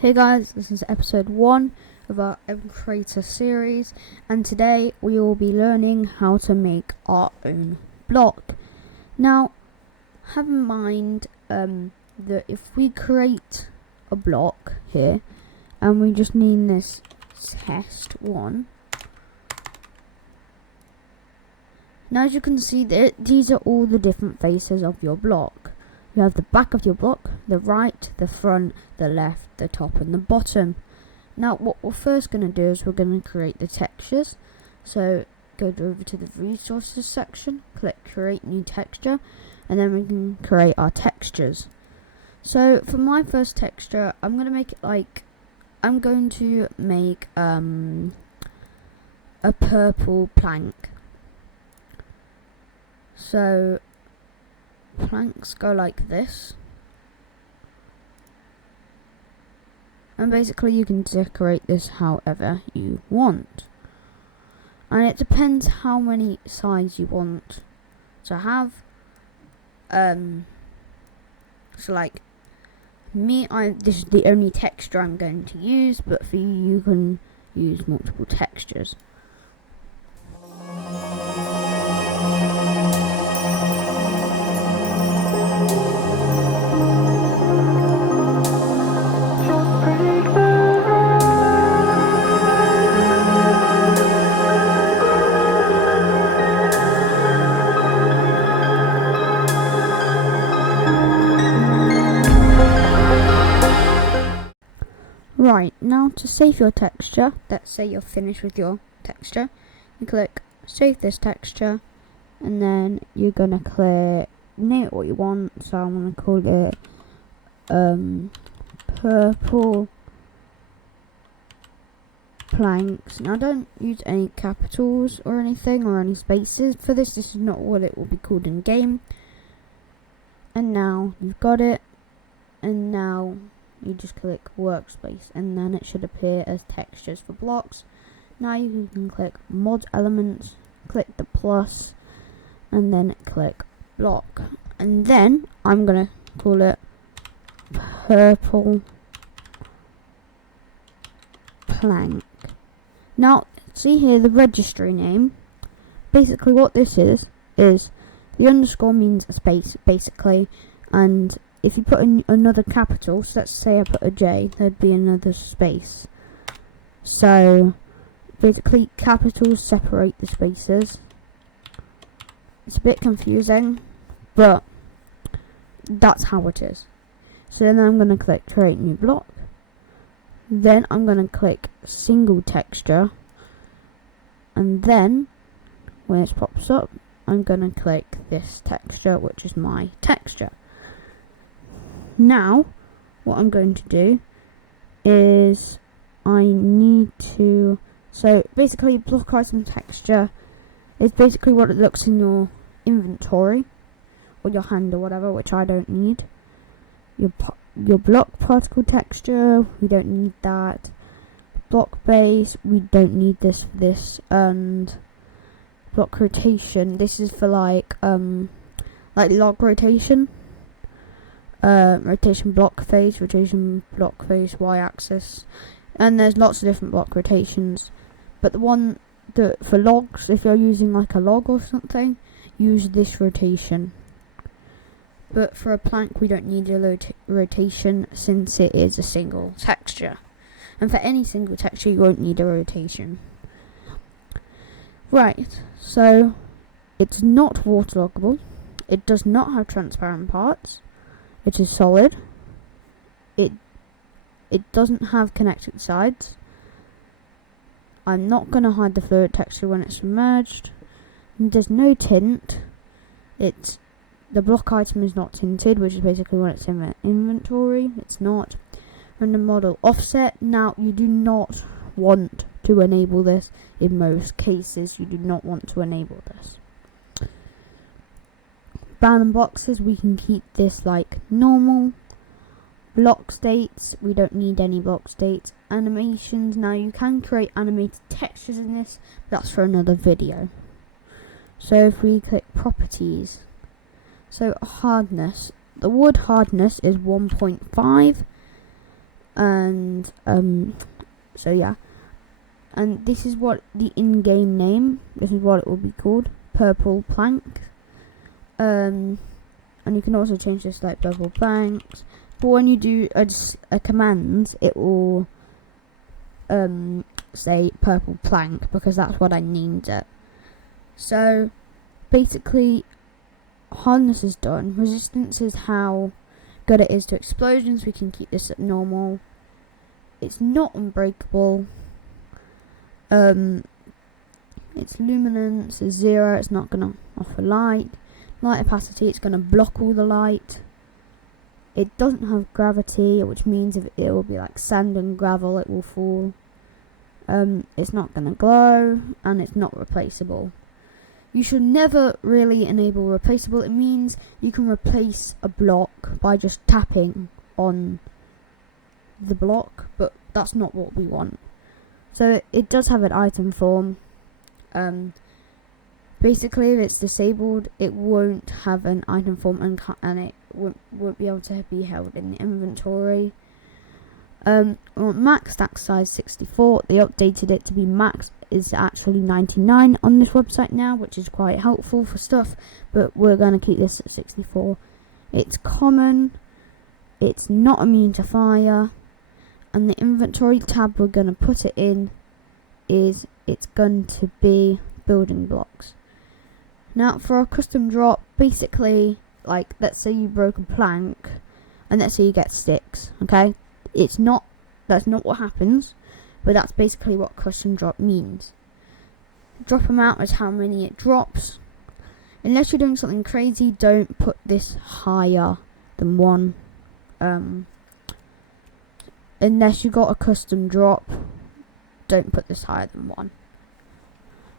Hey guys, this is episode 1 of our MCreator series, and today we will be learning how to make our own block. Now, have in mind that if we create a block here, and we just name this test 1. Now as you can see, these are all the different faces of your block. You have the back of your block, the right, the front, the left, the top and the bottom. Now what we're first going to do is we're going to create the textures. So go over to the resources section, click create new texture, and then we can create our textures. So for my first texture, I'm going to make it like, I'm going to make a purple plank. So planks go like this, and basically you can decorate this however you want, and it depends how many sides you want to have. So like me, this is the only texture I'm going to use, but for you, you can use multiple textures. Right, now to save your texture, let's say you're finished with your texture, you click save this texture, and then you're gonna click name it what you want. So I'm gonna call it purple planks. Now don't use any capitals or anything or any spaces for this. This is not what it will be called in game. And now you've got it, and now you just click workspace, and then it should appear as textures for blocks. Now you can click mod elements, click the plus, and then click block, and then I'm gonna call it purple plank. Now see here the registry name. Basically what this is the underscore means a space basically, and if you put in another capital, so let's say I put a J, there'd be another space. So basically capitals separate the spaces. It's a bit confusing, but that's how it is. So then I'm going to click create new block. Then I'm going to click single texture, and then when it pops up, I'm going to click this texture, which is my texture. Now, what I'm going to do is I need to, so basically block item texture is basically what it looks in your inventory or your hand or whatever, which I don't need. Your block particle texture, we don't need that. Block base, we don't need this for this, and block rotation, this is for like log rotation. Rotation block phase, y-axis, and there's lots of different block rotations, but the one that for logs, if you're using like a log or something, use this rotation. But for a plank we don't need a rotation since it is a single texture, and for any single texture you won't need a rotation. Right, so it's not waterloggable, it does not have transparent parts, it is solid, it doesn't have connected sides. I'm not going to hide the fluid texture when it's submerged. There's no tint. The block item is not tinted, which is basically when it's in inventory. It's not. Random model offset. Now you do not want to enable this. In most cases you do not want to enable this. Bound boxes, we can keep this like normal. Block states, we don't need any block states. Animations, now you can create animated textures in this, but that's for another video. So if we click properties, so hardness, the wood hardness is 1.5, And so yeah, and this is what the in-game name, this is what it will be called, purple plank. And you can also change this like purple planks, but when you do a command, it will say purple plank, because that's what I named it. So basically, hardness is done. Resistance is how good it is to explosions. We can keep this at normal. It's not unbreakable. Its luminance is 0. It's not gonna offer light. Light opacity, it's gonna block all the light. It doesn't have gravity, which means if it will be like sand and gravel, it will fall. It's not gonna glow, and it's not replaceable. You should never really enable replaceable. It means you can replace a block by just tapping on the block, but that's not what we want. So it does have an item form. Basically, if it's disabled, it won't have an item form, and it won't be able to be held in the inventory. Max stack size 64. They updated it to be max is actually 99 on this website now, which is quite helpful for stuff, but we're going to keep this at 64. It's common, it's not immune to fire, and the inventory tab we're going to put it in is it's going to be building blocks. Now for a custom drop, basically, like let's say you broke a plank and let's say you get sticks, okay? That's not what happens, but that's basically what custom drop means. Drop amount is how many it drops. Unless you're doing something crazy, don't put this higher than 1. Unless you got a custom drop, don't put this higher than 1.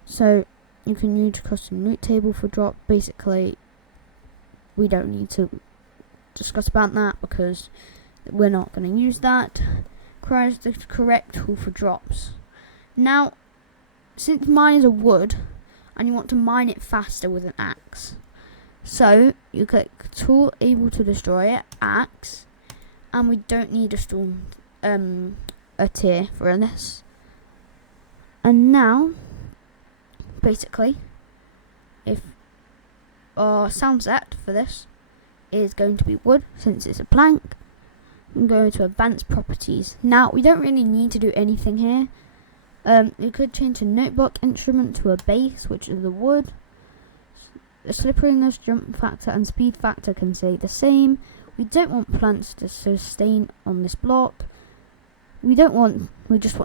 So you can use custom loot table for drop. Basically, we don't need to discuss about that because we're not going to use that. Requires the correct tool for drops. Now, since mine is a wood, and you want to mine it faster with an axe, so you click tool able to destroy it, axe, and we don't need a tier for this. And now, basically, if our sound set for this is going to be wood, since it's a plank, and go to advanced properties. Now we don't really need to do anything here. You could change a notebook instrument to a base, which is the wood. The slipperiness, jump factor and speed factor can stay the same. We don't want plants to sustain on this block. We just want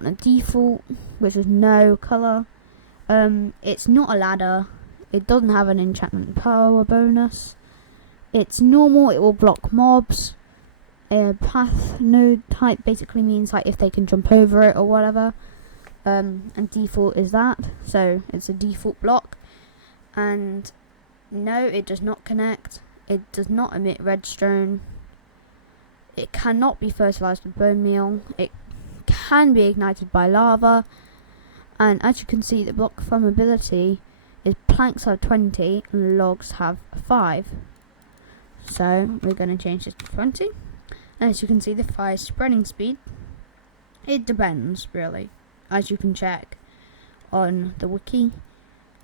a default, which is no color. It's not a ladder. It doesn't have an enchantment power bonus. It's normal, it will block mobs. Path node type basically means like if they can jump over it or whatever, and default is that, so it's a default block. And no, it does not connect, it does not emit redstone, it cannot be fertilized with bone meal, it can be ignited by lava, and as you can see, the block flammability is planks have 20 and logs have 5, so we're going to change this to 20. As you can see, the fire spreading speed, it depends really, as you can check on the wiki.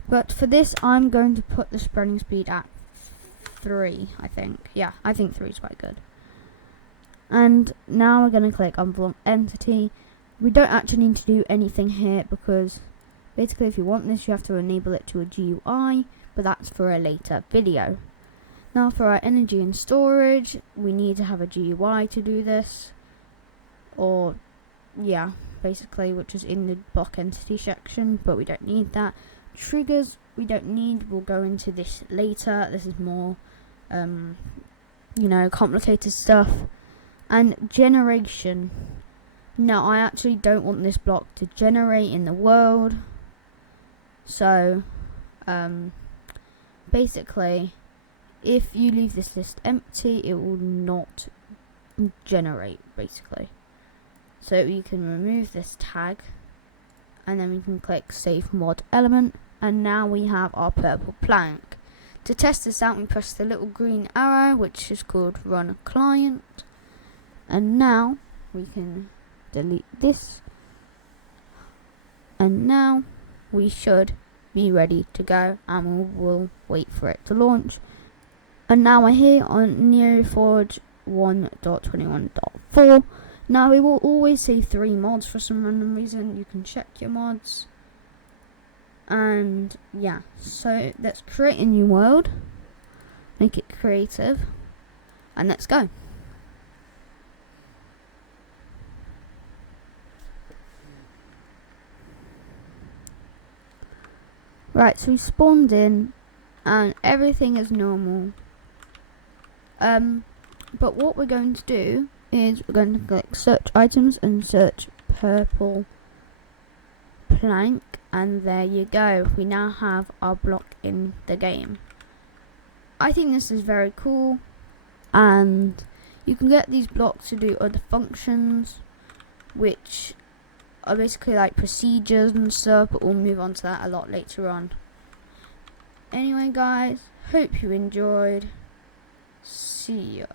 But for this, I'm going to put the spreading speed at 3, I think. Yeah, I think 3 is quite good. And now we're going to click on block entity. We don't actually need to do anything here because basically if you want this, you have to enable it to a GUI, but that's for a later video. Now for our energy and storage, we need to have a GUI to do this, or yeah, basically, which is in the block entity section, but we don't need that. Triggers, we don't need, we'll go into this later. This is more, complicated stuff. And generation. Now, I actually don't want this block to generate in the world, so, basically, if you leave this list empty, it will not generate, basically. So you can remove this tag, and then we can click Save Mod Element, and now we have our purple plank. To test this out, we press the little green arrow, which is called Run Client, and now we can delete this, and now we should be ready to go, and we will wait for it to launch. And now we're here on NeoForge 1.21.4. Now it will always say 3 mods for some random reason. You can check your mods. And yeah, so let's create a new world, make it creative, and let's go. Right, so we spawned in and everything is normal. But what we're going to do is we're going to click search items and search purple plank, and there you go. We now have our block in the game. I think this is very cool, and you can get these blocks to do other functions, which are basically like procedures and stuff, but we'll move on to that a lot later on. Anyway guys, hope you enjoyed. See ya.